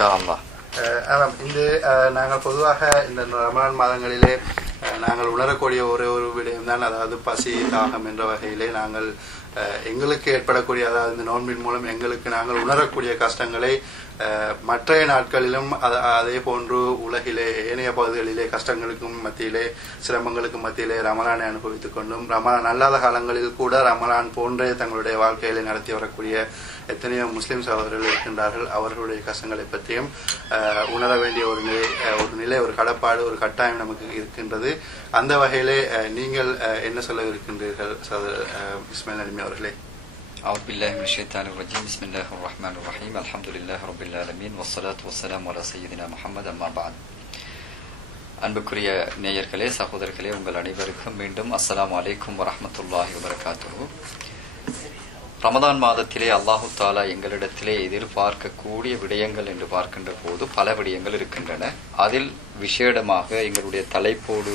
இன்ஷா அல்லா அஹ் இந்த நாங்கள் பொதுவாக இந்த ரமலான் மாதங்களிலே நாங்கள் உணரக்கூடிய ஒரே ஒரு விடயம்தான் அதாவது பசி தாகம் என்ற வகையிலே நாங்கள் எங்களுக்கு ஏற்படக்கூடிய அதாவது இந்த நோன்பின் மூலம் எங்களுக்கு நாங்கள் உணரக்கூடிய கஷ்டங்களை மற்றைய நாட்களிலும் அதே போன்று உலகிலே ஏனைய பகுதிகளிலே கஷ்டங்களுக்கும் மத்தியிலே சிரமங்களுக்கும் மத்தியிலே ரமலானை அனுபவித்துக் கொண்டும் ரமலான் அல்லாத காலங்களில் கூட ரமலான் போன்றே தங்களுடைய வாழ்க்கையிலே நடத்தி வரக்கூடிய எத்தனையோ முஸ்லிம் சகோதரர்கள் இருக்கின்றார்கள். அவர்களுடைய கஷ்டங்களை பற்றியும் உணர வேண்டிய ஒரு நிலை ஒரு நிலை ஒரு கடப்பாடு ஒரு கட்டாயம் நமக்கு இருக்கின்றது. அந்த வகையிலே அஹ், நீங்கள் அஹ், என்ன சொல்ல இருக்கின்றீர்கள் சகோதரர் அஹ், இஸ்மாயில் அலிமி அவர்களே أعوذ بالله من الشيطان الرجيم بسم الله الرحمن الرحيم الحمد لله رب العالمين والصلاة والسلام على سيدنا محمد أما بعد அன்புக்குரிய நேயர்களே சகோதரர்களே உங்கள் அனைவருக்கும் மீண்டும் அஸ்ஸலாமு அலைக்கும் வரஹ்மத்துல்லாஹி வபரகாத்துஹு ரமதான் மாதத்திலே அல்லாஹு தாலா எங்களிடத்திலே எதிர்பார்க்கக்கூடிய விடயங்கள் என்று பார்க்கின்ற போது பல விடயங்கள் இருக்கின்றன. அதில் விசேடமாக எங்களுடைய தலைப்போடு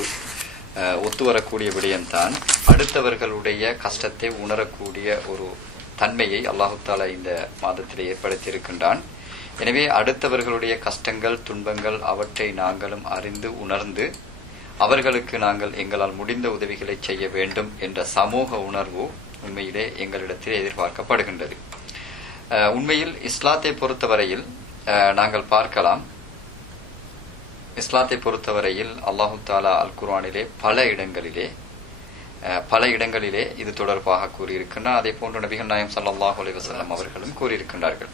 ஒத்து வரக்கூடிய விடயம்தான் அடுத்தவர்களுடைய கஷ்டத்தை உணரக்கூடிய ஒரு தன்மையை அல்லாஹு தாலா இந்த மாதத்திலே ஏற்படுத்தி இருக்கின்றான் எனவே அடுத்தவர்களுடைய கஷ்டங்கள் துன்பங்கள் அவற்றை நாங்களும் அறிந்து உணர்ந்து அவர்களுக்கு நாங்கள் எங்களால் முடிந்த உதவிகளை செய்ய வேண்டும் என்ற சமூக உணர்வு உண்மையிலே எங்களிடத்தில் எதிர்பார்க்கப்படுகின்றது. உண்மையில் இஸ்லாத்தை பொறுத்தவரையில் நாங்கள் பார்க்கலாம். இஸ்லாத்தை பொறுத்தவரையில் அல்லாஹு தாலா அல் குர்ஆனிலே பல இடங்களிலே பல இடங்களிலே இது தொடர்பாக கூறியிருக்கின்றார் அதே போன்று நபிகள் நாயம் சல்லாஹ் அலைஹி அவர்களும் கூறியிருக்கின்றார்கள்.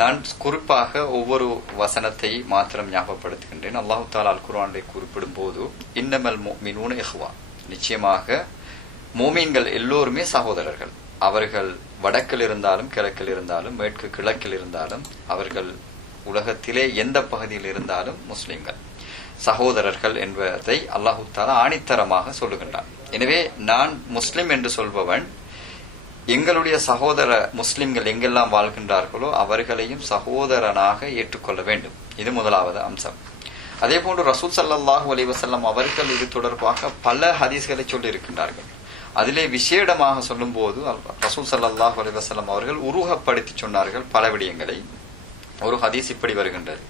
நான் குறிப்பாக ஒவ்வொரு வசனத்தை மாத்திரம் ஞாபகப்படுத்துகின்றேன். அல்லாஹு தாலா அல் குர்ஆனிலே குறிப்பிடும் போது இன்னமல் முஃமினூன இஹ்வா. நிச்சயமாக மூமீன்கள் எல்லோருமே சகோதரர்கள். அவர்கள் வடக்கில் இருந்தாலும் கிழக்கில் இருந்தாலும் மேற்கு கிழக்கில் இருந்தாலும் அவர்கள் உலகத்திலே எந்த பகுதியில் இருந்தாலும் முஸ்லிம்கள். சகோதரர்கள் என்பதை அல்லாஹு தாலா ஆணித்தரமாக சொல்லுகின்றான். எனவே நான் முஸ்லிம் என்று சொல்பவன் எங்களுடைய சகோதர முஸ்லிம்கள் எங்கெல்லாம் வாழ்கின்றார்களோ அவர்களையும் சகோதரனாக ஏற்றுக்கொள்ள வேண்டும். இது முதலாவது அம்சம். அதே போன்று ரசூல் சல்லாஹூ அலைஹி வஸல்லம் அவர்கள் இது தொடர்பாக பல ஹதீஸ்களை சொல்லியிருக்கின்றார்கள். அதிலே விசேடமாக சொல்லும்போது ரசூல் சல்லாஹ் அலைஹி அவர்கள் உருவப்படுத்தி சொன்னார்கள் பல விடயங்களை. ஒரு ஹதீஸ் இப்படி வருகின்றது.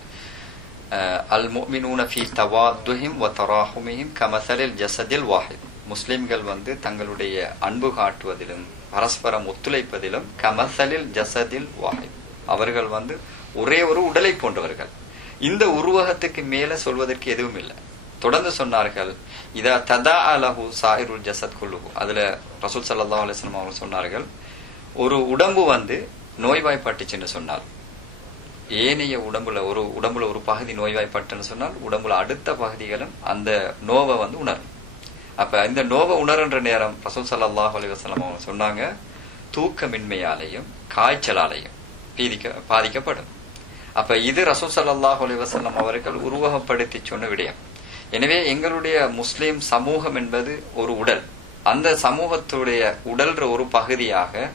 அல் முஃமினூன ஃபீ தவாதுஹிம் வ தராஹுமிஹிம் கமசலில் ஜஸதில் வாஹித். முஸ்லிம்கள் வந்து தங்களுடைய அன்பு காட்டுவதிலும் பரஸ்பரம் ஒத்துழைப்பதிலும் கமசலில் ஜஸதில் வாஹித். அவர்கள் வந்து ஒரே ஒரு உடலை போன்றவர்கள். இந்த உருவகத்துக்கு மேல சொல்வதற்கு எதுவும் இல்லை. தொடர்ந்து சொன்னார்கள் இதா ததா அலஹு சாஹிருல் ஜசத் குல்லுஹு. அதுல ரசூல் சல்லா அலிஸ்லாம் அவங்க அவர்கள் சொன்னார்கள் ஒரு உடம்பு வந்து நோய்வாய்ப்பட்டுச்சுன்னு சொன்னார். ஏனைய உடம்புல ஒரு உடம்புல ஒரு பகுதி நோய்வாய்ப்பட்டுன்னு சொன்னால் உடம்புல அடுத்த பகுதிகளும் அந்த நோவை வந்து உணரும். அப்ப இந்த நோவை உணர்ன்ற நேரம் ரசூல் சல்லாஹ் அலைஹி அவங்க சொன்னாங்க தூக்கமின்மையாலையும் காய்ச்சலாலையும் பீதிக்க பாதிக்கப்படும். அப்ப இது ரசூல் சல்லாஹ் அலைஹி அவர்கள் உருவகப்படுத்தி சொன்ன விடயம். எனவே எங்களுடைய முஸ்லிம் சமூகம் என்பது ஒரு உடல். அந்த சமூகத்துடைய உடல்ற ஒரு பகுதியாக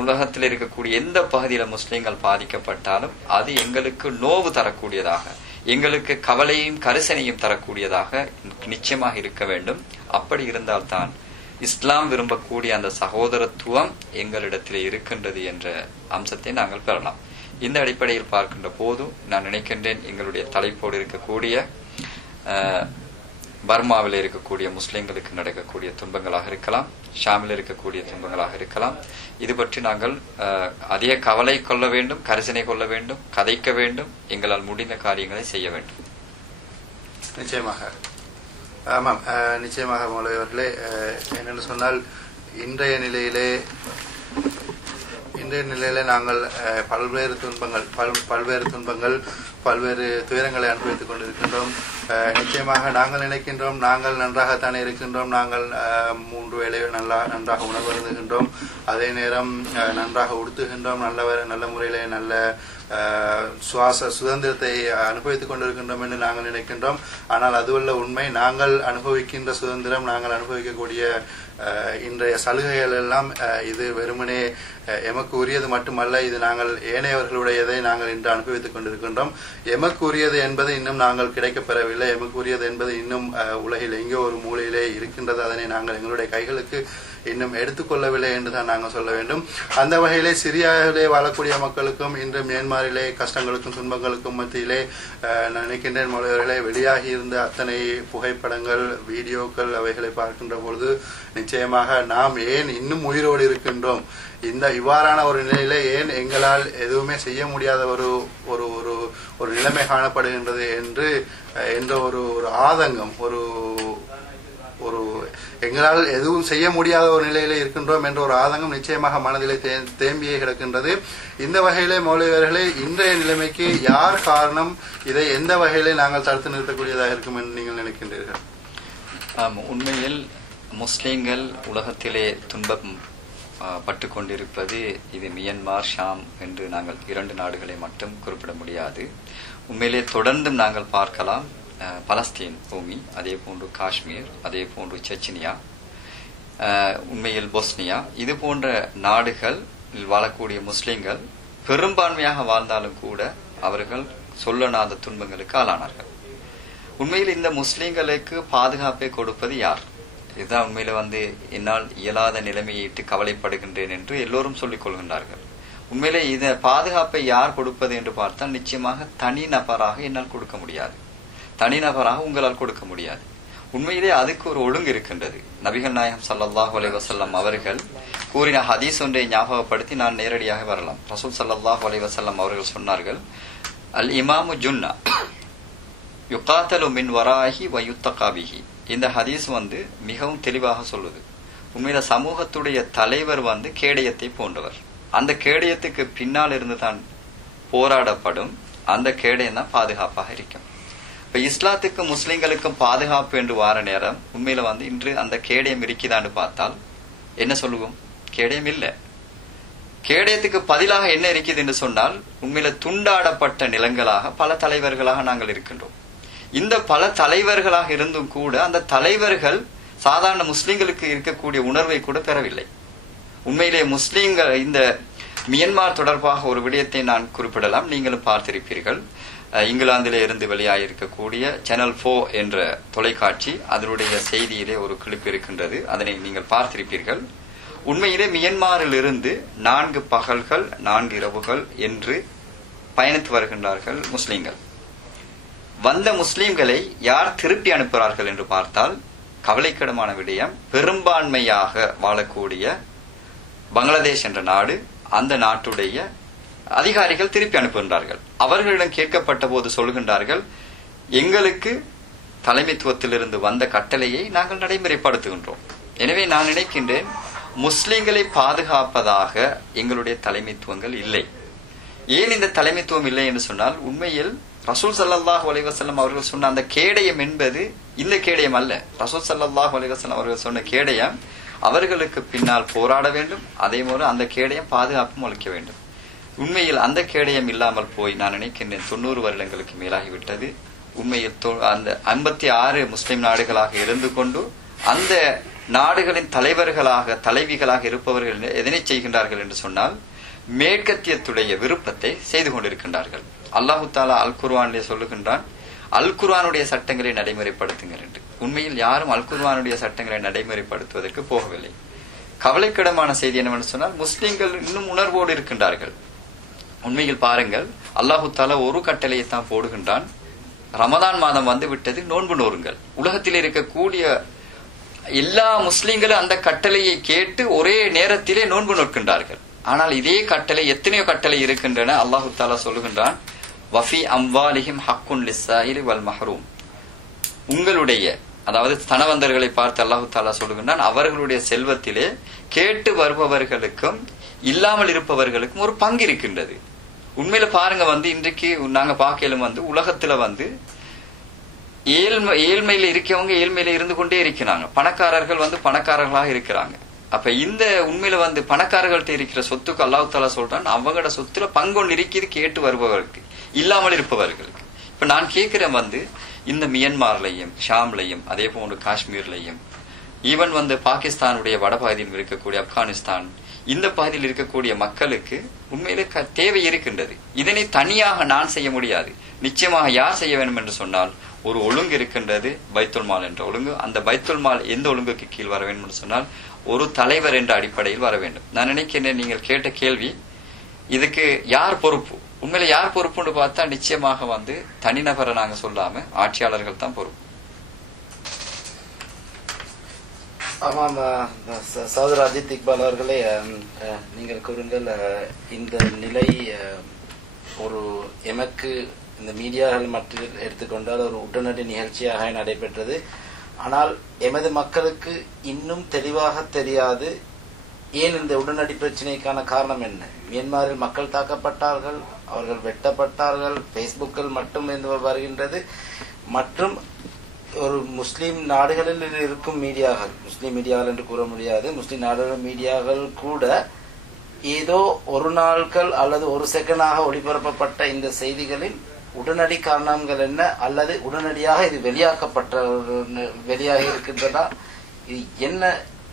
உலகத்தில் இருக்கக்கூடிய எந்த பகுதியில முஸ்லிம்கள் பாதிக்கப்பட்டாலும் அது எங்களுக்கு நோவு தரக்கூடியதாக எங்களுக்கு கவலையும் கரிசனையும் தரக்கூடியதாக நிச்சயமாக இருக்க வேண்டும். அப்படி இருந்தால்தான் இஸ்லாம் விரும்பக்கூடிய அந்த சகோதரத்துவம் எங்களிடத்தில் இருக்கின்றது என்ற அம்சத்தை நாங்கள் பெறலாம். இந்த அடிப்படையில் பார்க்கின்ற போது நான் நினைக்கின்றேன் எங்களுடைய தலைப்போடு இருக்கக்கூடிய பர்மாவில் இருக்கக்கூடிய முஸ்லிம்களுக்கு நடக்கக்கூடிய துன்பங்களாக இருக்கலாம் ஷாமில் இருக்கக்கூடிய துன்பங்களாக இருக்கலாம். இது பற்றி நாங்கள் அதிக கவலை கொள்ள வேண்டும் கரிசனை கொள்ள வேண்டும் கதைக்க வேண்டும் எங்களால் முடிந்த காரியங்களை செய்ய வேண்டும். நிச்சயமாக. ஆமாம் நிச்சயமாக மௌலவி அவர்களே என்னென்னு சொன்னால் இன்றைய நிலையிலே இன்றைய நிலையில நாங்கள் பல்வேறு துன்பங்கள் பல் பல்வேறு துன்பங்கள் பல்வேறு துயரங்களை அனுபவித்துக் கொண்டிருக்கின்றோம். நிச்சயமாக நாங்கள் நினைக்கின்றோம் நாங்கள் நன்றாகத்தானே இருக்கின்றோம் நாங்கள் மூன்று வேலையை நல்லா நன்றாக உணவருந்துகின்றோம் அதே நேரம் நன்றாக உடுத்துகின்றோம் நல்ல நல்ல முறையிலே நல்ல சுவாச சுதந்திரத்தை அனுபவித்துக் கொண்டிருக்கின்றோம் என்று நாங்கள் நினைக்கின்றோம். ஆனால் அதுவல்ல உண்மை நாங்கள் அனுபவிக்கின்ற சுதந்திரம் நாங்கள் அனுபவிக்கக்கூடிய இன்றைய சலுகைகள் எல்லாம் அஹ், இது வெறுமனே அஹ், எமக்கு உரியது மட்டுமல்ல இது நாங்கள் ஏனையவர்களுடையதை நாங்கள் இன்று அனுபவித்துக் கொண்டிருக்கின்றோம். எமக்கு உரியது என்பது இன்னும் நாங்கள் கிடைக்கப்பெறவில்லை. எமக்கு உரியது என்பது இன்னும் அஹ், உலகில் எங்கே ஒரு மூலையிலே இருக்கின்றது. அதனை நாங்கள் எங்களுடைய கைகளுக்கு இன்னும் எடுத்துக்கொள்ளவில்லை என்று தான் நாங்கள் சொல்ல வேண்டும். அந்த வகையிலே சிரியாவிலே வாழக்கூடிய மக்களுக்கும் இன்று மியான்மரிலே கஷ்டங்களுக்கும் துன்பங்களுக்கும் மத்தியிலே நினைக்கின்றேன் மொழிவர்களே வெளியாகி இருந்த அத்தனை புகைப்படங்கள் வீடியோக்கள் அவைகளை பார்க்கின்ற பொழுது நிச்சயமாக நாம் ஏன் இன்னும் உயிரோடு இருக்கின்றோம்? இந்த இவ்வாறான ஒரு நிலையில ஏன் எங்களால் எதுவுமே செய்ய முடியாத ஒரு ஒரு ஒரு ஒரு நிலைமை காணப்படுகின்றது என்று என்ற ஒரு ஒரு ஆதங்கம் ஒரு எங்களால் எதுவும் செய்ய முடியாத ஒரு நிலையில இருக்கின்றோம் என்ற ஒரு ஆதங்கம் நிச்சயமாக மனதிலே தேம்பியே கிடக்கின்றது. இந்த வகையிலே மௌலிகர்களே இன்றைய நிலைமைக்கு யார் காரணம்? இதை எந்த வகையிலே நாங்கள் தடுத்து நிறுத்தக்கூடியதாக இருக்கும் என்று நீங்கள் நினைக்கின்றீர்கள்? ஆம், உண்மையில் முஸ்லிம்கள் உலகத்திலே துன்பம் பட்டு கொண்டிருப்பது இது மியன்மார் ஷாம் என்று நாங்கள் இரண்டு நாடுகளை மட்டும் குறிப்பிட முடியாது. உண்மையிலே தொடர்ந்தும் நாங்கள் பார்க்கலாம். பலஸ்தீன் பூமி அதே போன்று காஷ்மீர் அதே போன்று செச்சினியா உண்மையில் பொஸ்னியா. இது போன்ற நாடுகள் வாழக்கூடிய முஸ்லிம்கள் பெரும்பான்மையாக வாழ்ந்தாலும் கூட அவர்கள் சொல்லனாத துன்பங்களுக்கு ஆளானார்கள். உண்மையில் இந்த முஸ்லிம்களுக்கு பாதுகாப்பை கொடுப்பது யார்? இதுதான் உண்மையில வந்து என்னால் இயலாத நிலைமையிட்டு கவலைப்படுகின்றேன் என்று எல்லோரும் சொல்லிக் கொள்கின்றார்கள். உண்மையிலே இதை பாதுகாப்பை யார் கொடுப்பது என்று பார்த்தால் நிச்சயமாக தனி நபராக என்னால் கொடுக்க முடியாது. தனிநபராக உங்களால் கொடுக்க முடியாது. உண்மையிலே அதுக்கு ஒரு ஒழுங்கு இருக்கின்றது. நபிகள் நாயகம் சல்லாஹ் அலி வசல்லம் அவர்கள் கூறின ஹதீஸ் ஒன்றை ஞாபகப்படுத்தி நான் நேரடியாக வரலாம். ரசூல் சல்லாஹ் அலி வசல்லம் அவர்கள் சொன்னார்கள் அல் இமாமு ஜுன்னா யுகாத்தலு மின் வராஹி வயுத்தகாபிஹி இந்த ஹதீஸ் வந்து மிகவும் தெளிவாக சொல்லுது. உண்மையில சமூகத்துடைய தலைவர் வந்து கேடயத்தை போன்றவர். அந்த கேடயத்துக்கு பின்னால் இருந்து தான் போராடப்படும். அந்த கேடயம் தான் பாதுகாப்பாக இருக்கும். இஸ்லாத்துக்கும் முஸ்லீம்களுக்கும் பாதுகாப்பு என்று வார நேரம் உண்மையில வந்து இன்று அந்த கேடயம் இருக்குதான்னு பார்த்தால் என்ன சொல்லுவோம்? கேடயம் இல்லை. கேடயத்துக்கு பதிலாக என்ன இருக்குது என்று சொன்னால் உண்மையில துண்டாடப்பட்ட நிலங்களாக பல தலைவர்களாக நாங்கள் இருக்கின்றோம். இந்த பல தலைவர்களாக இருந்தும் கூட அந்த தலைவர்கள் சாதாரண முஸ்லிம்களுக்கு இருக்கக்கூடிய உணர்வை கூட பெறவில்லை. உண்மையிலே முஸ்லீம்கள் இந்த மியன்மார் தொடர்பாக ஒரு விடயத்தை நான் குறிப்பிடலாம். நீங்களும் பார்த்திருப்பீர்கள். இங்கிலாந்திலே இருந்து வெளியாகியிருக்கக்கூடிய சேனல் ஃபோ என்ற தொலைக்காட்சி அதனுடைய செய்தியிலே ஒரு கிளிப்பு இருக்கின்றது. அதனை நீங்கள் பார்த்திருப்பீர்கள். உண்மையிலே மியன்மாரிலிருந்து நான்கு பகல்கள் நான்கு இரவுகள் என்று பயணித்து வருகின்றார்கள் முஸ்லீம்கள். வந்த முஸ்லீம்களை யார் திருப்பி அனுப்புகிறார்கள் என்று பார்த்தால் கவலைக்கிடமான விடயம் பெரும்பான்மையாக வாழக்கூடிய பங்களாதேஷ் என்ற நாடு அந்த நாட்டுடைய அதிகாரிகள் திருப்பி அனுப்புகின்றார்கள். அவர்களிடம் கேட்கப்பட்ட போது சொல்கின்றார்கள் எங்களுக்கு தலைமைத்துவத்திலிருந்து வந்த கட்டளையை நாங்கள் நடைமுறைப்படுத்துகின்றோம். எனவே நான் நினைக்கின்றேன் முஸ்லிம்களை பாதுகாப்பதாக எங்களுடைய தலைமைத்துவங்கள் இல்லை. ஏன் இந்த தலைமைத்துவம் இல்லை என்று சொன்னால் உண்மையில் ரசூல் சல்லாஹ் அலைவசல்லம் அவர்கள் சொன்ன அந்த கேடயம் என்பது இந்த கேடயம் அல்ல. ரசூல் சல்லாஹ் அலைவசல்லம் அவர்கள் சொன்ன கேடயம் அவர்களுக்கு பின்னால் போராட வேண்டும் அதே போல அந்த கேடயம் பாதுகாப்பும் அளிக்க வேண்டும். உண்மையில் அந்த கேடயம் இல்லாமல் போய் நான் நினைக்கின்றேன் தொண்ணூறு வருடங்களுக்கு மேலாகிவிட்டது. உண்மையில் தொ- அந்த ஐம்பத்தி ஆறு முஸ்லிம் நாடுகளாக இருந்து கொண்டு அந்த நாடுகளின் தலைவர்களாக தலைவிகளாக இருப்பவர்கள் எதனை செய்கின்றார்கள் என்று சொன்னால் மேற்கத்தியத்துடைய விருப்பத்தை செய்து கொண்டிருக்கின்றார்கள். அல்லாஹு தாலா அல் குர்வானிலே சொல்லுகின்றான் அல் குர்வானுடைய சட்டங்களை நடைமுறைப்படுத்துங்கள் என்று. உண்மையில் யாரும் அல் குர்வானுடைய சட்டங்களை நடைமுறைப்படுத்துவதற்கு போகவில்லை. கவலைக்கிடமான செய்தி என்னவென்று சொன்னால் முஸ்லிம்கள் இன்னும் உணர்வோடு இருக்கின்றார்கள். உண்மையில் பாருங்கள் அல்லாஹு தாலா ஒரு கட்டளையை தான் போடுகின்றான். ரமதான் மாதம் வந்து விட்டது நோன்பு நோருங்கள். உலகத்தில் இருக்கக்கூடிய எல்லா முஸ்லீம்களும் அந்த கட்டளையை கேட்டு ஒரே நேரத்திலே நோன்பு நோக்கின்றார்கள். ஆனால் இதே கட்டளை எத்தனையோ கட்டளை இருக்கின்றன அல்லாஹு தாலா சொல்லுகின்றான் வஃபி அம்வாலிஹிம் ஹக்குன் லிஸ்ஸாயிலி வல் மஹ்ரூம். உங்களுடைய அதாவது தனவந்தர்களை பார்த்து அல்லாஹு தாலா சொல்லுகின்றான் அவர்களுடைய செல்வத்திலே கேட்டு வருபவர்களுக்கும் இல்லாமல் இருப்பவர்களுக்கும் ஒரு பங்கு இருக்கின்றது. உண்மையில பாருங்க வந்து இன்றைக்கு நாங்க பார்க்கலும் வந்து உலகத்துல வந்து ஏழ்மை ஏழ்மையில இருக்கவங்க ஏழ்மையில இருந்து கொண்டே இருக்கிறாங்க. பணக்காரர்கள் வந்து பணக்காரர்களாக இருக்கிறாங்க. அப்ப இந்த உண்மையில வந்து பணக்காரர்கள்ட்ட இருக்கிற சொத்துக்கு அல்லாஹாலா சொல்றான் அவங்களோட சொத்துல பங்கொன்று இருக்குது கேட்டு வருபவர்களுக்கு இல்லாமல் இருப்பவர்களுக்கு. இப்ப நான் கேட்கிறேன் வந்து இந்த மியன்மார்லையும் ஷாம்லையும் அதே போன்று காஷ்மீர்லையும் ஈவன் வந்து பாகிஸ்தானுடைய வடபகுதியில் இருக்கக்கூடிய ஆப்கானிஸ்தான் இந்த பகுதியில் இருக்கக்கூடிய மக்களுக்கு உண்மையிலே க- தேவை இருக்கின்றது. இதனை தனியாக நான் செய்ய முடியாது. நிச்சயமாக யார் செய்ய வேண்டும் என்று சொன்னால் ஒரு ஒழுங்கு இருக்கின்றது பைத்துல் மால் என்ற ஒழுங்கு. அந்த பைத்துல் மால் எந்த ஒழுங்குக்கு கீழ் வர வேண்டும் என்று சொன்னால் ஒரு தலைவர் என்ற அடிப்படையில் வர வேண்டும். நான் நினைக்கிறேன் நீங்கள் கேட்ட கேள்வி இதுக்கு யார் பொறுப்பு? உண்மையில யார் பொறுப்புன்னு பார்த்தா நிச்சயமாக வந்து தனிநபரை நாங்க சொல்லாம ஆட்சியாளர்கள் தான் பொறுப்பு. ஆமாம் அஹ், அஜித் இக்பால் அவர்களே நீங்கள் கூறுங்கள் இந்த நிலை ஒரு எமக்கு இந்த மீடியாக்கள் மட்டும் எடுத்துக்கொண்டால் ஒரு உடனடி நிகழ்ச்சியாக நடைபெற்றது. ஆனால் எமது மக்களுக்கு இன்னும் தெளிவாக தெரியாது ஏன் இந்த உடனடி பிரச்சனைக்கான காரணம் என்ன? மியான்மரில் மக்கள் தாக்கப்பட்டார்கள் அவர்கள் வெட்டப்பட்டார்கள் பேஸ்புக்கில் மட்டும் என்று வருகின்றது மற்றும் ஒரு முஸ்லீம் நாடுகளில் இருக்கும் மீடியாக்கள் முஸ்லீம் மீடியாக்கள் என்று கூற முடியாது. முஸ்லீம் நாடுகள் மீடியாக்கள் கூட ஏதோ ஒரு நாட்கள் அல்லது ஒரு செகண்டாக ஒளிபரப்பப்பட்ட இந்த செய்திகளின் உடனடி காரணங்கள் என்ன அல்லது உடனடியாக இது வெளியாக்கப்பட்ட வெளியாக இருக்கின்றதா? இது என்ன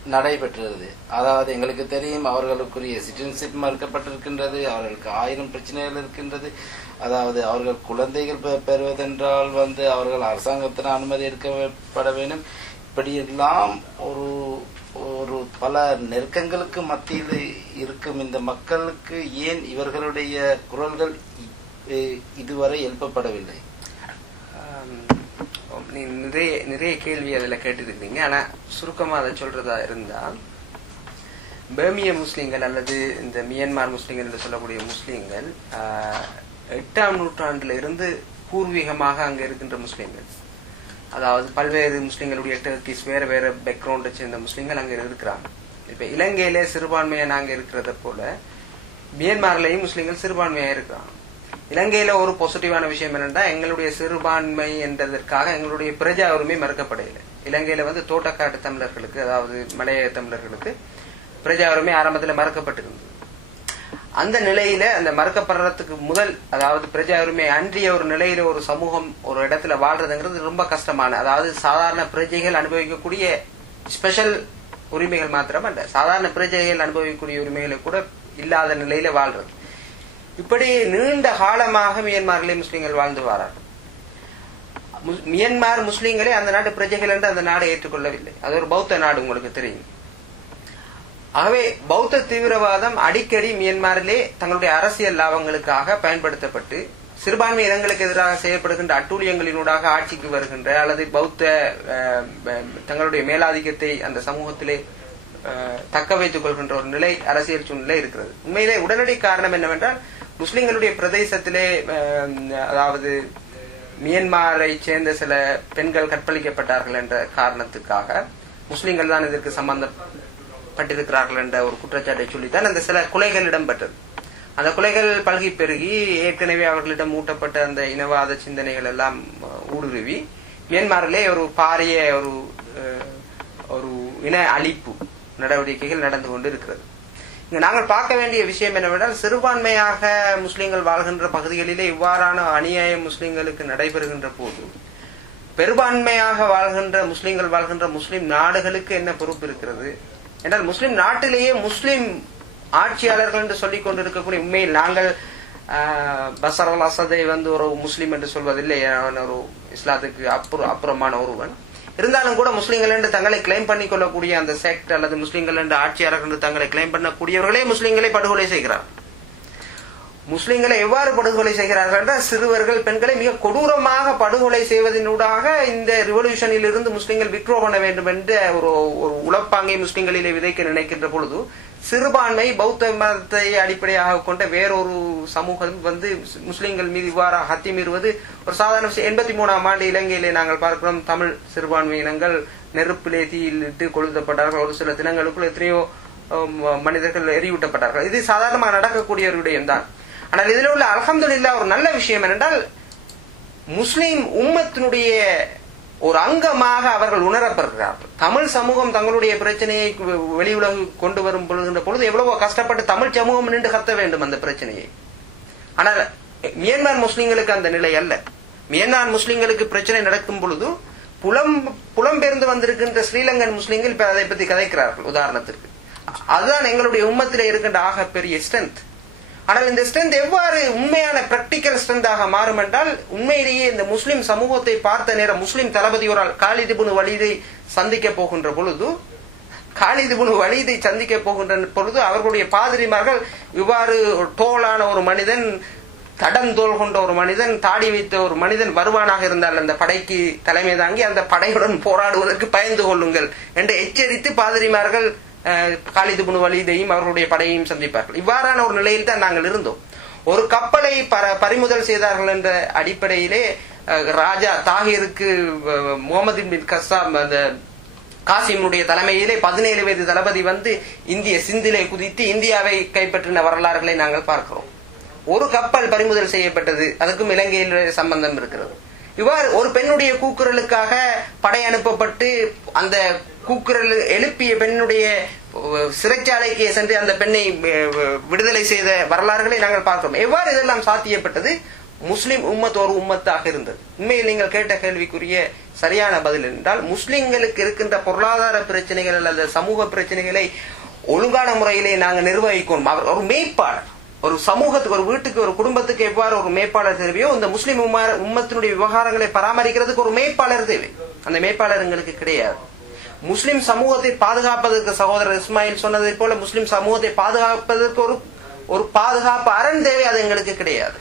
நடைபெற்றது. அதாவது எங்களுக்கு தெரியும் அவர்களுக்குரிய சிட்டிசன்ஷிப் மறுக்கப்பட்டிருக்கின்றது அவர்களுக்கு ஆயிரம் பிரச்சனைகள் இருக்கின்றது. அதாவது அவர்கள் குழந்தைகள் பெ- பெறுவதென்றால் வந்து அவர்கள் அரசாங்கத்தின் அனுமதி எடுக்கப்பட வேண்டும். இப்படியெல்லாம் ஒரு ஒரு பல நெருக்கங்களுக்கு மத்தியில் இருக்கும் இந்த மக்களுக்கு ஏன் இவர்களுடைய குரல்கள் இதுவரை எழுப்பப்படவில்லை? நிறைய நிறைய கேள்வி அதில் கேட்டுருக்கீங்க ஆனால் சுருக்கமாக அதை சொல்றதா இருந்தால் பேமிய முஸ்லீம்கள் அல்லது இந்த மியன்மார் முஸ்லீம்கள் என்று சொல்லக்கூடிய முஸ்லீம்கள் எட்டாம் நூற்றாண்டுல இருந்து பூர்வீகமாக அங்கே இருக்கின்ற முஸ்லீம்கள். அதாவது பல்வேறு முஸ்லீம்களுடைய டர்க்கிஸ் வேற வேற பேக்ரவுண்டை சேர்ந்த முஸ்லீம்கள் அங்கே இருக்கிறாங்க. இப்போ இலங்கையிலே சிறுபான்மையாக நாங்கள் இருக்கிறத போல மியன்மார்லயும் முஸ்லீம்கள் சிறுபான்மையாக இருக்கிறாங்க. இலங்கையில ஒரு பாசிட்டிவான விஷயம் என்னன்னா எங்களுடைய சிறுபான்மை என்றதற்காக எங்களுடைய பிரஜா உரிமை மறுக்கப்படையில இலங்கையில வந்து தோட்டக்காட்டு தமிழர்களுக்கு அதாவது மலைய தமிழர்களுக்கு பிரஜா உரிமை ஆரம்பத்துல மறுக்கப்பட்டிருந்தது. அந்த நிலையில அந்த மறுக்கப்படுறதுக்கு முதல் அதாவது பிரஜா உரிமை அன்றிய ஒரு நிலையில ஒரு சமூகம் ஒரு இடத்துல வாழ்றதுங்கிறது ரொம்ப கஷ்டமான அதாவது சாதாரண பிரஜைகள் அனுபவிக்கக்கூடிய ஸ்பெஷல் உரிமைகள் மாத்திரம் அல்ல சாதாரண பிரஜைகள் அனுபவிக்கக்கூடிய உரிமைகளை கூட இல்லாத நிலையில வாழ்றது. இப்படி நீண்ட காலமாக மியன்மாரிலே முஸ்லீம்கள் வாழ்ந்து வரார்கள் முஸ்- மியன்மார் முஸ்லிம்களே அந்த நாட்டு பிரஜைகள் என்று அந்த நாடை ஏற்றுக்கொள்ளவில்லை. அது ஒரு பௌத்த நாடு உங்களுக்கு தெரியும். ஆகவே பௌத்த தீவிரவாதம் அடிக்கடி மியன்மாரிலே தங்களுடைய அரசியல் லாபங்களுக்காக பயன்படுத்தப்பட்டு சிறுபான்மை இனங்களுக்கு எதிராக செய்யப்படுகின்ற அட்டூழியங்களினூடாக ஆட்சிக்கு வருகின்ற அல்லது பௌத்த அஹ், தங்களுடைய மேலாதிக்கத்தை அந்த சமூகத்திலே அஹ், தக்க வைத்துக் கொள்கின்ற ஒரு நிலை அரசியல் சூழ்நிலை இருக்கிறது. உண்மையிலே உடனடி காரணம் என்னவென்றால் முஸ்லிம்களுடைய பிரதேசத்திலே அதாவது மியன்மாரை சேர்ந்த சில பெண்கள் கற்பழிக்கப்பட்டார்கள் என்ற காரணத்துக்காக முஸ்லிம்கள் தான் இதற்கு சம்பந்தப்பட்டிருக்கிறார்கள் என்ற ஒரு குற்றச்சாட்டை சொல்லித்தான் அந்த சில கொலைகள் இடம்பெற்றது. அந்த கொலைகள் பல்கி பெருகி ஏற்கனவே அவர்களிடம் ஊட்டப்பட்ட அந்த இனவாத சிந்தனைகள் எல்லாம் ஊடுருவி மியன்மாரிலே ஒரு பாரிய ஒரு ஒரு இன அழிப்பு நடவடிக்கைகள் நடந்து கொண்டு இருக்கிறது இங்க நாங்கள் பார்க்க வேண்டிய விஷயம் என்னவென்றால் சிறுபான்மையாக முஸ்லிம்கள் வாழ்கின்ற பகுதிகளிலே இவ்வாறான அநியாயம் முஸ்லிம்களுக்கு நடைபெறுகின்ற போது பெரும்பான்மையாக வாழ்கின்ற முஸ்லிம்கள் வாழ்கின்ற முஸ்லிம் நாடுகளுக்கு என்ன பொறுப்பு இருக்கிறது? என்றால் முஸ்லிம் நாட்டிலேயே முஸ்லிம் ஆட்சியாளர்கள் என்று சொல்லிக் கொண்டிருக்கக்கூடிய உண்மையில் நாங்கள் பசரல் அசதை வந்து ஒரு முஸ்லீம் என்று சொல்வதில்லை. ஒரு இஸ்லாத்துக்கு அப்புறம் அப்புறமான ஒருவன். இருந்தாலும் கூட முஸ்லீம்கள் என்று தங்களை கிளைம் பண்ணி கொள்ளக்கூடிய அந்த செக்ட் அல்லது முஸ்லீம்கள் என்று ஆட்சியாளர்கள் என்று தங்களை கிளைம் பண்ணக்கூடியவர்களே முஸ்லீம்களை படுகொலை செய்கிறார் முஸ்லிம்களை எவ்வாறு படுகொலை செய்கிறார்கள் என்றால் சிறுவர்கள் பெண்களை மிக கொடூரமாக படுகொலை செய்வதனூடாக இந்த ரிவல்யூஷனில் இருந்து முஸ்லிம்கள் விட்ரோ பண்ண வேண்டும் என்ற ஒரு ஒரு உளப்பாங்கை முஸ்லிம்களிலே விதைக்க நினைக்கின்ற பொழுது சிறுபான்மை பௌத்த மதத்தை அடிப்படையாக கொண்ட வேறொரு சமூகம் வந்து முஸ்லிம்கள் மீது இவ்வாறாக அத்துமீறுவது ஒரு சாதாரண விஷயம். எண்பத்தி மூணாம் ஆண்டு இலங்கையிலே நாங்கள் பார்க்கிறோம் தமிழ் சிறுபான்மை இனங்கள் நெருப்பிலே தீயிலிட்டு கொளுத்தப்பட்டார்கள். ஒரு சில தினங்களுக்குள் எத்தனையோ மனிதர்கள் எரியூட்டப்பட்டார்கள். இது சாதாரணமாக நடக்கக்கூடிய ஒரு விடயம்தான். ஆனால் இதில் உள்ள அல்ஹம்துலில்லா ஒரு நல்ல விஷயம் என்னென்றால் முஸ்லீம் உம்மத்தினுடைய ஒரு அங்கமாக அவர்கள் உணரப்படுகிறார்கள். தமிழ் சமூகம் தங்களுடைய பிரச்சனையை வெளி உலகு கொண்டு வரும் பொழுதுன்ற பொழுது எவ்வளவோ கஷ்டப்பட்டு தமிழ் சமூகம் நின்று கத்த வேண்டும் அந்த பிரச்சனையை. ஆனால் மியான்மர் முஸ்லீம்களுக்கு அந்த நிலை அல்ல. மியான்மர் முஸ்லீம்களுக்கு பிரச்சனை நடக்கும் பொழுது புலம் புலம்பெயர்ந்து வந்திருக்கின்ற ஸ்ரீலங்கன் முஸ்லீம்கள் இப்ப அதை பத்தி கதைக்கிறார்கள் உதாரணத்திற்கு. அதுதான் எங்களுடைய உம்மத்தில் இருக்கின்ற ஆக பெரிய ஸ்ட்ரென்த் ஆனால் இந்த ஸ்ட்ரென்த் எவ்வாறு உண்மையான பிராக்டிக்கல் ஸ்ட்ரென்த்தாக மாறும் என்றால் உண்மையிலேயே இந்த முஸ்லிம் சமூகத்தை பார்த்த நேரம் முஸ்லிம் தளபதி ஒரு காலிதிபுனு வலிதை சந்திக்க போகின்ற பொழுது காலிதிபுனு வலிதை சந்திக்க போகின்ற பொழுது அவர்களுடைய பாதிரிமார்கள் இவ்வாறு டோலான ஒரு மனிதன் தடந்தோல் கொண்ட ஒரு மனிதன் தாடி வைத்த ஒரு மனிதன் வருவானாக இருந்தால் அந்த படைக்கு தலைமை தாங்கி அந்த படையுடன் போராடுவதற்கு பயந்து கொள்ளுங்கள் என்று எச்சரித்து பாதிரிமார்கள் காலிதுபுனு வலிதையும் அவர்களுடைய படையையும் சந்திப்பார்கள். இவ்வாறான ஒரு நிலையில் தான் நாங்கள் இருந்தோம். ஒரு கப்பலை பர பறிமுதல் செய்தார்கள் என்ற அடிப்படையிலே ராஜா தாகிருக்கு முகமது பின் கசாம் அந்த காசிமுடைய தலைமையிலே பதினேழு வயது தளபதி வந்து இந்திய சிந்திலை குதித்து இந்தியாவை கைப்பற்றின வரலாறுகளை நாங்கள் பார்க்கிறோம். ஒரு கப்பல் பறிமுதல் செய்யப்பட்டது. அதுக்கும் இலங்கையில் சம்பந்தம் இருக்கிறது. இவ்வாறு ஒரு பெண்ணுடைய கூக்குரலுக்காக படை அனுப்பப்பட்டு அந்த கூக்குரல் எழுப்பிய பெண்ணுடைய சிறைச்சாலைக்கு சென்று அந்த பெண்ணை விடுதலை செய்த வரலாறுகளை நாங்கள் பார்க்கிறோம். எவ்வாறு இதெல்லாம் சாத்தியப்பட்டது? முஸ்லிம் உம்மத் ஒரு உம்மத்தாக இருந்தது. உண்மையில் நீங்கள் கேட்ட கேள்விக்குரிய சரியான பதில் என்றால் முஸ்லிம்களுக்கு இருக்கின்ற பொருளாதார பிரச்சனைகள் அல்லது சமூக பிரச்சனைகளை ஒழுங்கான முறையிலே நாங்கள் நிர்வகிக்கணும் அவர் ஒரு மேய்ப்பாளர். ஒரு சமூகத்துக்கு ஒரு வீட்டுக்கு ஒரு குடும்பத்துக்கு எவ்வாறு ஒரு மேய்ப்பாளர் தேவையோ இந்த முஸ்லிம் உம்மத்தினுடைய விவகாரங்களை பராமரிக்கிறதுக்கு ஒரு மேய்ப்பாளர் தேவை. அந்த மேய்ப்பாளர் எங்களுக்கு கிடையாது. முஸ்லிம் சமூகத்தை பாதுகாப்பதற்கு சகோதரர் இஸ்மாயில் சொன்னதை போல முஸ்லிம் சமூகத்தை பாதுகாப்பதற்கு ஒரு ஒரு பாதுகாப்பு அரண் தேவை அது எங்களுக்கு கிடையாது.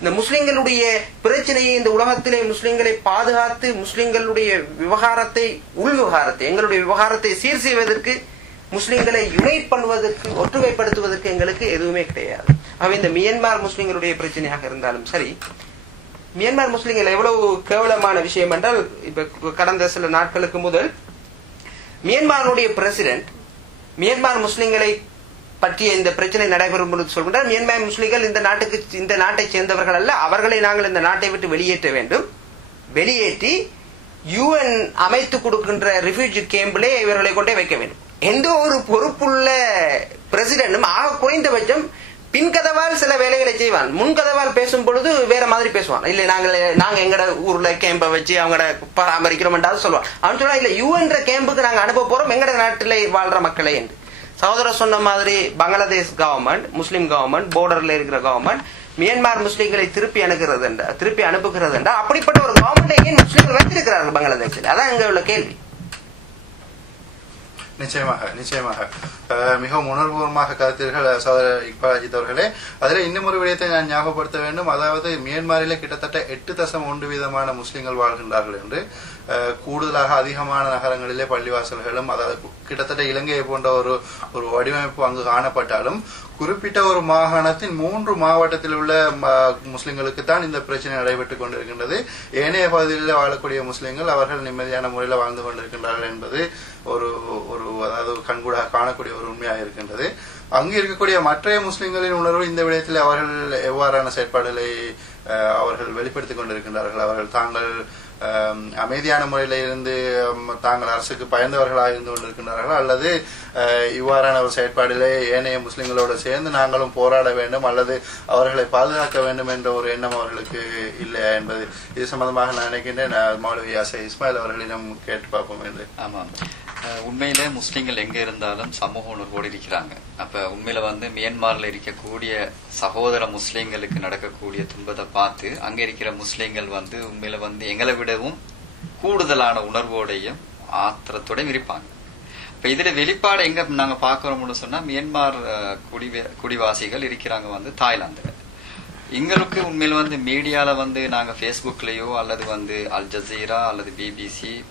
இந்த முஸ்லிம்களுடைய பிரச்சனையை இந்த உலகத்திலே முஸ்லிம்களை பாதுகாத்து முஸ்லிம்களுடைய விவகாரத்தை உள் விவகாரத்தை எங்களுடைய விவகாரத்தை சீர் செய்வதற்கு முஸ்லிம்களை யுனைட் பண்ணுவதற்கு ஒற்றுமைப்படுத்துவதற்கு எங்களுக்கு எதுவுமே கிடையாது. ஆகவே இந்த மியன்மார் முஸ்லிம்களுடைய பிரச்சனையாக இருந்தாலும் சரி மியன்மார் முஸ்லிம்கள் எவ்வளவு கேவலமான விஷயம் என்றால் இப்ப கடந்த சில நாட்களுக்கு முதல் மியன்மாருடைய பிரசிடென்ட் மியன்மார் முஸ்லிம்களை பற்றிய இந்த பிரச்சனை நடைபெறும் பொழுது சொல்கின்றார் மியான்மர் முஸ்லிம்கள் இந்த நாட்டுக்கு இந்த நாட்டை சேர்ந்தவர்கள் அல்ல அவர்களை நாங்கள் இந்த நாட்டை விட்டு வெளியேற்ற வேண்டும். வெளியேற்றி யுஎன் அமைத்து கொடுக்கின்ற ரிஃப்யூஜி கேம்பிலே இவர்களை கொண்டே வைக்க வேண்டும். எந்த ஒரு பொறுப்புள்ள பிரசிடென்டும் ஆக குறைந்தபட்சம் பின்கதவால் சில வேலைகளை செய்வான். முன்கதவால் பேசும் பொழுது வேற மாதிரி பேசுவான். இல்ல நாங்க நாங்க எங்கட ஊர்ல கேம்ப வச்சு அவங்கள பராமரிக்கிறோம்ன்றாவது சொல்லுவான் அவன் சொல்லுவான் இல்ல யூஎன்ற கேம்புக்கு நாங்க அனுப்ப போறோம். எங்கட நாட்டில் வாழ்ற மக்களை என்று. சகோதரர் சொன்ன மாதிரி பங்களாதேஷ் கவர்மெண்ட் முஸ்லீம் கவர்மெண்ட் போர்டர்ல இருக்கிற கவர்மெண்ட் மியான்மர் முஸ்லீம்களை திருப்பி அனுப்புகிறது திருப்பி அனுப்புகிறது அப்படிப்பட்ட ஒரு கவர்மெண்ட் ஏன் முஸ்லீம்கள் வைத்திருக்கிறார்கள் பங்களாதேஷில்? அதான் இங்க உள்ள கேள்வி. நிச்சயமாக நிச்சயமாக. அஹ், மிகவும் உணர்வுபூர்வமாக கருத்தீர்கள் சோதர இக்பால் அஜித் அவர்களே அதில் இன்னும் ஒரு விடயத்தை நான் ஞாபகப்படுத்த வேண்டும். அதாவது மியான்மரிலே கிட்டத்தட்ட எட்டு தசம் ஒன்று வீதமான முஸ்லிம்கள் வாழ்கின்றார்கள் என்று கூடுதலாக அதிகமான நகரங்களிலே பள்ளிவாசல்களும் அதாவது கிட்டத்தட்ட இலங்கையை போன்ற ஒரு ஒரு வடிவமைப்பு அங்கு காணப்பட்டாலும் குறிப்பிட்ட ஒரு மாகாணத்தின் மூன்று மாவட்டத்தில் உள்ள ம- முஸ்லிம்களுக்கு தான் இந்த பிரச்சனை நடைபெற்றுக் கொண்டிருக்கின்றது ஏனைய பகுதிகளில் வாழக்கூடிய முஸ்லிம்கள் அவர்கள் நிம்மதியான முறையில் வாழ்ந்து கொண்டிருக்கின்றார்கள் என்பது ஒரு ஒரு அதாவது கண்கூடாக காணக்கூடிய ஒரு உண்மையாக இருக்கின்றது அங்கு இருக்கக்கூடிய மற்றைய முஸ்லிம்களின் உணர்வு இந்த விடயத்தில் அவர்கள் எவ்வாறான செயற்பாடுகளை அவர்கள் வெளிப்படுத்திக் கொண்டிருக்கின்றார்கள் அவர்கள் தாங்கள் அமைதியான முறையில் இருந்து தாங்கள் அரசுக்கு பயந்தவர்களாக இருந்து கொண்டிருக்கின்றார்கள்? அல்லது அஹ், இவ்வாறான ஒரு செயற்பாடிலே ஏனைய முஸ்லிம்களோடு சேர்ந்து நாங்களும் போராட வேண்டும் அல்லது அவர்களை பாதுகாக்க வேண்டும் என்ற ஒரு எண்ணம் அவர்களுக்கு இல்லையா என்பது? இது சம்பந்தமாக நான் நினைக்கின்றேன். மௌலவி ஆசை இஸ்மாயில் அவர்களிடம் கேட்டு பார்ப்போம் என்று. ஆமாம். உண்மையிலே முஸ்லீம்கள் எங்க இருந்தாலும் சமூக உணர்வோடு இருக்கிறாங்க. அப்ப உண்மையில வந்து மியான்மர்ல இருக்கக்கூடிய சகோதர முஸ்லீம்களுக்கு நடக்கக்கூடிய துன்பத்தை பார்த்து அங்க இருக்கிற முஸ்லீம்கள் வந்து உண்மையில வந்து எங்களை விடவும் கூடுதலான உணர்வோடையும் ஆத்திரத்தோடையும் இருப்பாங்க. இப்ப இதுல வெளிப்பாடு எங்க நாங்க பாக்குறோம்னு சொன்னா மியான்மர் குடி குடிவே- குடிவாசிகள் இருக்கிறாங்க வந்து தாய்லாந்துல. எங்களுக்கு உண்மையில வந்து மீடியால வந்து நாங்க ஃபேஸ்புக்லயோ அல்லது வந்து அல் ஜசீரா அல்லது பிபிசி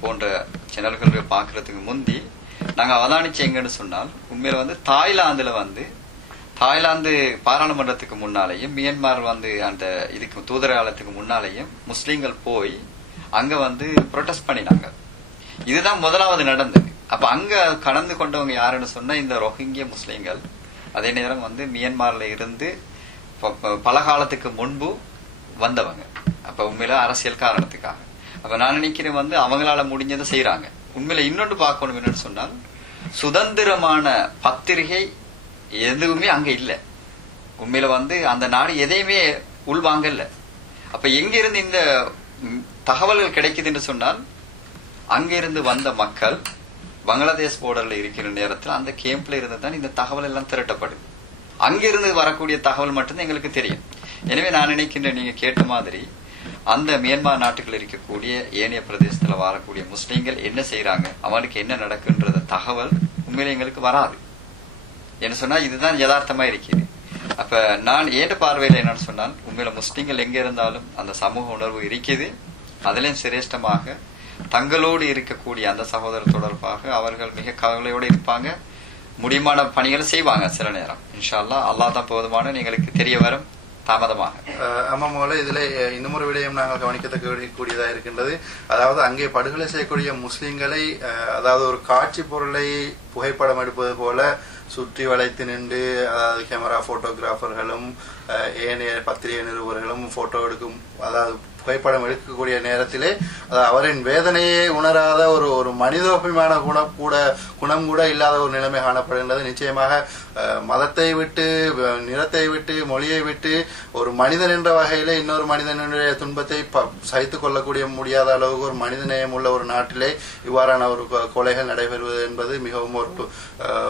போன்ற சேனல்களை பாக்குறதுக்கு முந்தி நாங்க அவதானிச்சு எங்கன்னு சொன்னால் உண்மையில வந்து தாய்லாந்துல வந்து தாய்லாந்து பாராளுமன்றத்துக்கு முன்னாலேயும் மியான்மர் வந்து அந்த இதுக்கு தூதரகாலத்துக்கு முன்னாலேயும் முஸ்லீம்கள் போய் அங்க வந்து ப்ரொடெஸ்ட் பண்ணினாங்க. இதுதான் முதலாவது நடந்தது. அப்ப அங்க கலந்து கொண்டவங்க யாருன்னு சொன்னா இந்த ரோஹிங்கிய முஸ்லீம்கள். அதே நேரம் வந்து மியான்மர்ல இருந்து பல காலத்துக்கு முன்பு வந்தவங்க. அப்ப உண்மையில அரசியல் காரணத்துக்காக அப்ப நான் நினைக்கிறேன் வந்து அவங்களால முடிஞ்சதை செய்யறாங்க உண்மையில இன்னொன்று பார்க்கணும் என்னன்னு சொன்னால் சுதந்திரமான பத்திரிகை எதுவுமே அங்க இல்ல. உண்மையில வந்து அந்த நாடு எதையுமே உள்வாங்கல்ல. அப்ப எங்கிருந்து இந்த தகவல்கள் கிடைக்குதுன்னு சொன்னால் அங்கிருந்து வந்த மக்கள் பங்களாதேஷ் போர்டர்ல இருக்கிற நேரத்தில் அந்த கேம்ப்ல இருந்து தான் இந்த தகவல் எல்லாம் திரட்டப்படுது. அங்கிருந்து வரக்கூடிய தகவல் மட்டும்தான் எங்களுக்கு தெரியும். எனவே நான் நினைக்கின்றேன் நீங்க கேட்ட மாதிரி அந்த மியான்மர் நாட்டுகள் இருக்கக்கூடிய ஏனைய பிரதேசத்துல வரக்கூடிய முஸ்லீம்கள் என்ன செய்யறாங்க அவனுக்கு என்ன நடக்குன்றத தகவல் உண்மையில எங்களுக்கு வராது. என்ன சொன்னா இதுதான் யதார்த்தமா இருக்குது அப்ப நான் ஏற்ற பார்வையில என்னன்னு சொன்னால் உண்மையில முஸ்லீம்கள் எங்க இருந்தாலும் அந்த சமூக உணர்வு இருக்குது அதிலையும் சிரேஷ்டமாக தங்களோடு இருக்கக்கூடிய அந்த சகோதரர் தொடர்பாக அவர்கள் மிக கவலையோடு இருப்பாங்க. முடியுமான பணிகளை செய்வாங்க சில நேரம். இன்ஷா அல்லாஹ் அல்லாஹ் தான் போதுமான எங்களுக்கு தெரிய வரும் தாமதமாக. அஹ் ஆமாம் போல இதுல இன்னும் ஒரு விடயம் நாங்கள் கவனிக்கத்தக்க கூடியதா இருக்கின்றது. அதாவது அங்கே படுகொலை செய்யக்கூடிய முஸ்லிம்களை அதாவது ஒரு காட்சி பொருளை புகைப்படம் எடுப்பது போல சுற்றி வளைத்து நின்று அதாவது கேமரா போட்டோகிராஃபர்களும் ஏனைய பத்திரிகை நிருபர்களும் போட்டோ எடுக்கும் அதாவது புகைப்படம் எடுக்கக்கூடிய நேரத்திலே அவரின் வேதனையை உணராத ஒரு ஒரு மனிதோபிமான குணம் கூட குணம் கூட இல்லாத ஒரு நிலைமை காணப்படுகின்றது. நிச்சயமாக மதத்தை விட்டு நிறத்தை விட்டு மொழியை விட்டு ஒரு மனிதன் என்ற வகையிலே இன்னொரு மனிதனுடைய துன்பத்தை ப- சகித்துக் கொள்ளக்கூடிய முடியாத அளவுக்கு ஒரு மனிதநேயம் உள்ள ஒரு நாட்டிலே இவ்வாறான ஒரு கொ- கொலைகள் நடைபெறுவது என்பது மிகவும் ஒரு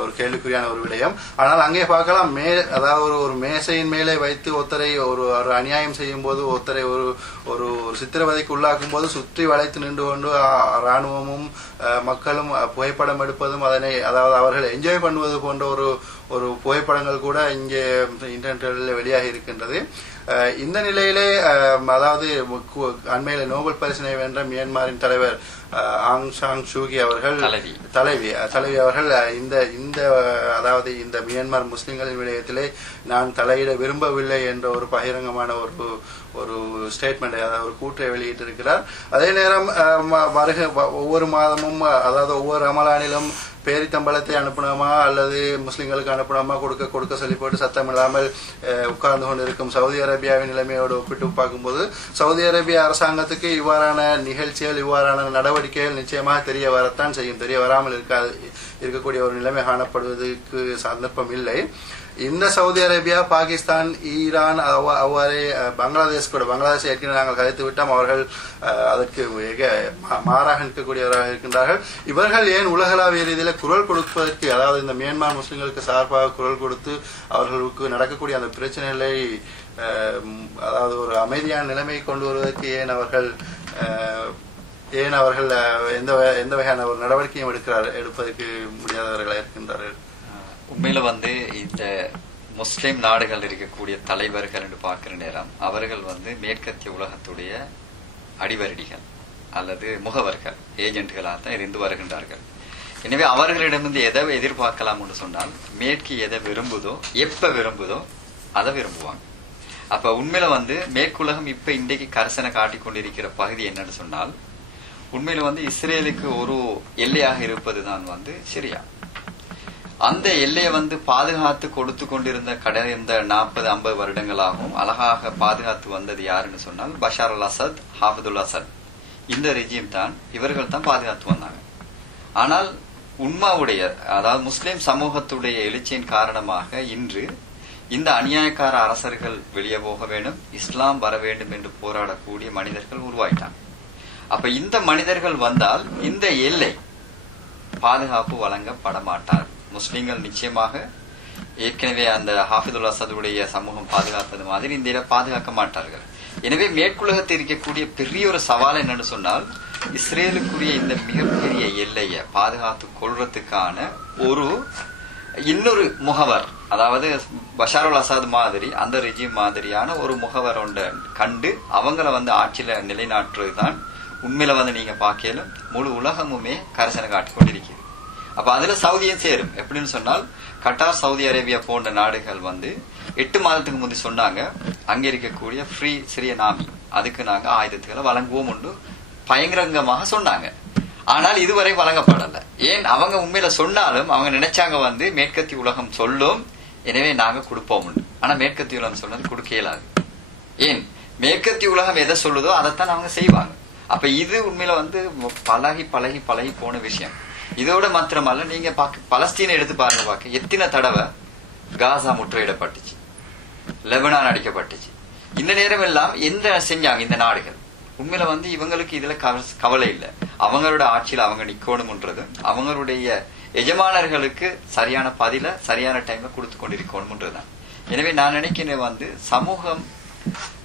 ஒரு கேள்விக்குறியான ஒரு விடயம். ஆனால் அங்கே பார்க்கலாம் மே அதாவது ஒரு ஒரு மேசையின் மேலே வைத்து ஒருத்தரை ஒரு ஒரு அநியாயம் செய்யும் போது ஒருத்தரை ஒரு ஒரு ஒரு சித்திரவதைக்கு உள்ளாக்கும் போது சுற்றி வளைத்து நின்று கொண்டு அ- ராணுவமும் அஹ், மக்களும் புகைப்படம் எடுப்பதும் அதனை அதாவது அவர்கள் என்ஜாய் பண்ணுவது போன்ற ஒரு ஒரு புகைப்படங்கள் கூட இங்கே இன்டர்நெட்டில் வெளியாகி இருக்கின்றது இந்த நிலையிலே அதாவது அண்மையில நோபல் பரிசினை வென்ற மியான்மரின் தலைவர் ஆங் சாங் சூகி அவர்கள் தலைவி. தலைவி அவர்கள் இந்த இந்த அதாவது இந்த மியான்மர் முஸ்லிம்களின் விடயத்திலே நான் தலையிட விரும்பவில்லை என்ற ஒரு பகிரங்கமான ஒரு ஒரு ஸ்டேட்மெண்ட் அதாவது ஒரு கூற்றை வெளியிட்டிருக்கிறார். அதே நேரம் வருக ஒவ்வொரு மாதமும் அதாவது ஒவ்வொரு ரமலானிலும் பேரித்தம்பளத்தை அனுப்பணுமா அல்லது முஸ்லிம்களுக்கு அனுப்பணுமா கொடுக்க கொடுக்க சொல்லி போட்டு சத்தம் இல்லாமல் உட்கார்ந்து கொண்டிருக்கும் சவுதி அரேபியாவின் நிலைமையோடு ஒப்பிட்டு பார்க்கும்போது சவுதி அரேபிய அரசாங்கத்துக்கு இவ்வாறான நிகழ்ச்சிகள் இவ்வாறான நடவடிக்கைகள் நிச்சயமாக தெரிய வரத்தான் செய்யும். தெரிய வராமல் இருக்காது இருக்கக்கூடிய ஒரு நிலைமை காணப்படுவதற்கு சந்தர்ப்பம் இல்லை. இந்த சவுதி அரேபியா பாகிஸ்தான் ஈரான் அவ்வா- அவ்வாறே பங்களாதேஷ் கூட பங்களாதேஷ் ஏற்கனவே நாங்கள் கழித்து விட்டோம். அவர்கள் அதற்கு மிக மா- மாறாக நிற்கக்கூடியவராக இருக்கின்றார்கள். இவர்கள் ஏன் உலகளாவிய ரீதியில குரல் கொடுப்பதற்கு அதாவது இந்த மியான்மர் முஸ்லிம்களுக்கு சார்பாக குரல் கொடுத்து அவர்களுக்கு நடக்கக்கூடிய அந்த பிரச்சனைகளை அதாவது ஒரு அமைதியான நிலைமையை கொண்டு வருவதற்கு ஏன் அவர்கள் ஏன் அவர்கள் எந்த வகை- எந்த வகையான ஒரு நடவடிக்கையும் எடுக்கிறார் எடுப்பதற்கு முடியாதவர்களாக இருக்கின்றார்கள்? உண்மையில வந்து இந்த முஸ்லிம் நாடுகள் இருக்கக்கூடிய தலைவர்கள் என்று பார்க்கிற நேரம் அவர்கள் வந்து மேற்கத்திய உலகத்துடைய அடிவரடிகள் அல்லது முகவர்கள் ஏஜென்ட்களாக தான் இருந்து வருகின்றார்கள். எனவே அவர்களிடமிருந்து எதை எதிர்பார்க்கலாம் என்று சொன்னால் மேற்கு எதை விரும்புதோ எப்ப விரும்புதோ அதை விரும்புவாங்க. அப்ப உண்மையில வந்து மேற்குலகம் இப்ப இன்றைக்கு கரசனை காட்டிக்கொண்டிருக்கிற பகுதி என்னன்னு சொன்னால் உண்மையில வந்து இஸ்ரேலுக்கு ஒரு எல்லையாக இருப்பதுதான் வந்து சிரியா. அந்த எல்லையை வந்து பாதுகாத்து கொடுத்து கொண்டிருந்த கடந்த நாற்பது ஐம்பது வருடங்களாகவும் அழகாக பாதுகாத்து வந்தது யாருன்னு சொன்னால் பஷார் அல் அசத் ஹாஃபிதுல் அசத். இந்த ரெஜிம் தான் இவர்கள் தான் பாதுகாத்து வந்தாங்க. ஆனால் உண்மாவுடைய அதாவது முஸ்லிம் சமூகத்துடைய எழுச்சியின் காரணமாக இன்று இந்த அநியாயக்கார அரசர்கள் வெளியே போக வேண்டும் இஸ்லாம் வர வேண்டும் என்று போராடக்கூடிய மனிதர்கள் உருவாயிட்டாங்க. அப்ப இந்த மனிதர்கள் வந்தால் இந்த எல்லை பாதுகாப்பு வழங்கப்பட மாட்டார் முஸ்லீம்கள் நிச்சயமாக ஏற்கனவே அந்த ஹாஃபிதுல் அசதுடைய சமூகம் பாதுகாத்தது மாதிரி இந்த பாதுகாக்க மாட்டார்கள். எனவே மேற்குலகத்தில் இருக்கக்கூடிய பெரிய ஒரு சவால் என்னன்னு சொன்னால் இஸ்ரேலுக்குரிய இந்த மிகப்பெரிய எல்லையை பாதுகாத்து கொள்றதுக்கான ஒரு இன்னொரு முகவர் அதாவது பஷாருல் அசாத் மாதிரி அந்த ரிஜிம் மாதிரியான ஒரு முகவர் ஒன்றை கண்டு அவங்கள வந்து ஆட்சியில நிலைநாட்டுறது தான் உண்மையில வந்து நீங்க பார்க்கலும் முழு உலகமுமே கரசனை காட்டிக் கொண்டிருக்கிறது. அப்ப அதுல சவுதியும் சேரும். எப்படின்னு சொன்னால் கட்டார் சவுதி அரேபியா போன்ற நாடுகள் வந்து எட்டு மாதத்துக்கு முந்தி சொன்னாங்க அங்க இருக்கக்கூடிய ஃப்ரீ சிறிய நாமி. அதுக்கு நாங்க ஆயுதத்துகளை வழங்குவோம் உண்டு பயங்கரங்கமாக சொன்னாங்க. ஆனால் இதுவரை வழங்கப்படல. ஏன்? அவங்க உண்மையில சொன்னாலும் அவங்க நினைச்சாங்க வந்து மேற்கத்திய உலகம் சொல்லும் எனவே நாங்க கொடுப்போம் உண்டு ஆனா மேற்கத்திய உலகம் சொன்னது கொடுக்க இயலாது ஏன்? மேற்கத்திய உலகம் எதை சொல்லுதோ அதைத்தான் அவங்க செய்வாங்க. அப்ப இது உண்மையில வந்து பழகி பழகி பழகி போன விஷயம். இதோட மாத்திரமல்ல நீங்க பாக்க பலஸ்தீனை எடுத்து பாருங்க பாக்க. எத்தனை தடவை காசா முற்றுகையிடப்பட்டுச்சு. லெபனான் அடிக்கப்பட்டுச்சு. இந்த நேரம் எல்லாம் எந்த செஞ்சாங்க இந்த நாடுகள்? உண்மையில வந்து இவங்களுக்கு இதுல கவ- கவலை இல்லை. அவங்களோட ஆட்சியில அவங்க நிக்கணும்ன்றதும் அவங்களுடைய எஜமானர்களுக்கு சரியான பதில சரியான டைம்ல கொடுத்து கொண்டிருக்கணும்ன்றதுதான். எனவே நான் நினைக்கிறேன் வந்து சமூகம்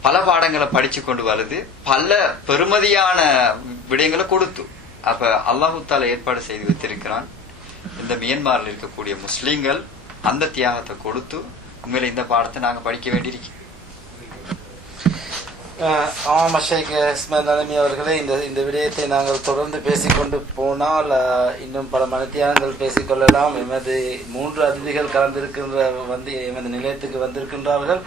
பல பாடங்களை படிச்சு கொண்டு வருது பல பெருமதியான விடயங்களை கொடுத்து அப்ப அல்லாஹு தாலா ஏற்பாடு செய்து வைத்திருக்கிறான். இந்த மியன்மாரில் இருக்கக்கூடிய முஸ்லீம்கள் அந்த தியாகத்தை கொடுத்து உண்மையில இந்த பாடத்தை நாங்க படிக்க வேண்டியிருக்கோம் ஆமாம் ஷேக் இஸ்மாயில் நலமி அவர்களே இந்த இந்த விடயத்தை நாங்கள் தொடர்ந்து பேசிக்கொண்டு போனால் இன்னும் பல மனத்தியானங்கள் பேசிக்கொள்ளலாம் எமது மூன்று அதிதிகள் கலந்திருக்கின்ற வந்து எமது நிலையத்துக்கு வந்திருக்கின்றார்கள்.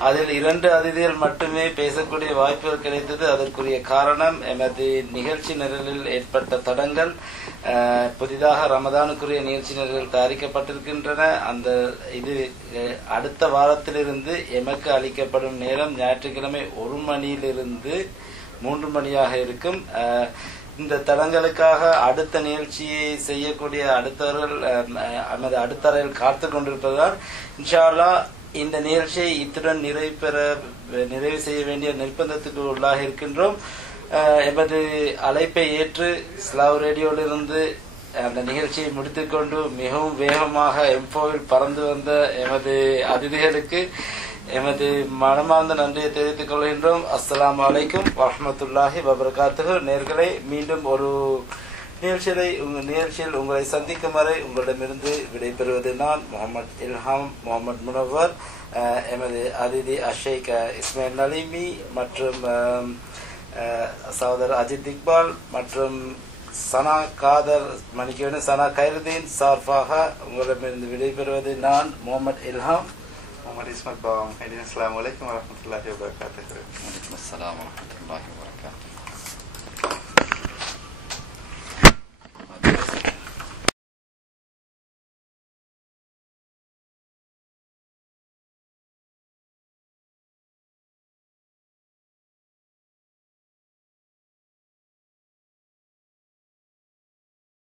அதில் இரண்டு அதிதிகள் மட்டுமே பேசக்கூடிய வாய்ப்புகள் கிடைத்தது. அதற்குரிய காரணம் எமது நிகழ்ச்சி நிரலில் ஏற்பட்ட தடங்கள் புதிதாக ரமதானுக்குரிய நிகழ்ச்சி நிரல்கள் தயாரிக்கப்பட்டிருக்கின்றன. அந்த இது அடுத்த வாரத்திலிருந்து எமக்கு அளிக்கப்படும் நேரம் ஞாயிற்றுக்கிழமை ஒரு மணியிலிருந்து மூன்று மணியாக இருக்கும். அஹ், இந்த தடங்களுக்காக அடுத்த நிகழ்ச்சியை செய்யக்கூடிய அடுத்தவர்கள் அஹ், நமது அடுத்த அறையில் காத்து கொண்டிருப்பதால் இன்ஷால்லா இந்த நிகழ்ச்சியை இத்துடன் நிறைவு பெற நிறைவு செய்ய வேண்டிய நிர்பந்தத்துக்கு உள்ளாக இருக்கின்றோம். எமது அழைப்பை ஏற்று ஸ்லாவ் ரேடியோவிலிருந்து அந்த நிகழ்ச்சியை முடித்துக்கொண்டு மிகவும் வேகமாக எம்போவில் பறந்து வந்த எமது அதிதிகளுக்கு எமது மனமார்ந்த நன்றியை தெரிவித்துக் கொள்கின்றோம். அஸ்லாம் வலைக்கும் வரமத்துல்லாஹி வபரகாத்துஹு. நேர்களை மீண்டும் ஒரு நிகழ்ச்சியை உங்க நிகழ்ச்சியில் உங்களை சந்திக்கும் வரை உங்களிடமிருந்து விடைபெறுவது நான் முகமது இல்ஹாம் முகமது முனவர் எமது அதிதி அஷேக் இஸ்மாயில் நலிமி மற்றும் சகோதரர் அஜித் இக்பால் மற்றும் சனா காதர் மணிக்கேடு சனா கைருதீன் சார்பாக உங்களிடமிருந்து விடைபெறுவது நான் முகமது இல்ஹாம். முகமது இஸ்மத் பாவம் அஸ்லாம் வலைக்கம் வரமத்துல்லாஹி வபரகாத்துஹு. வலைக்கம் அஸ்ஸலாம் வரஹ்மத்துல்லாஹி வபரகாத்துஹு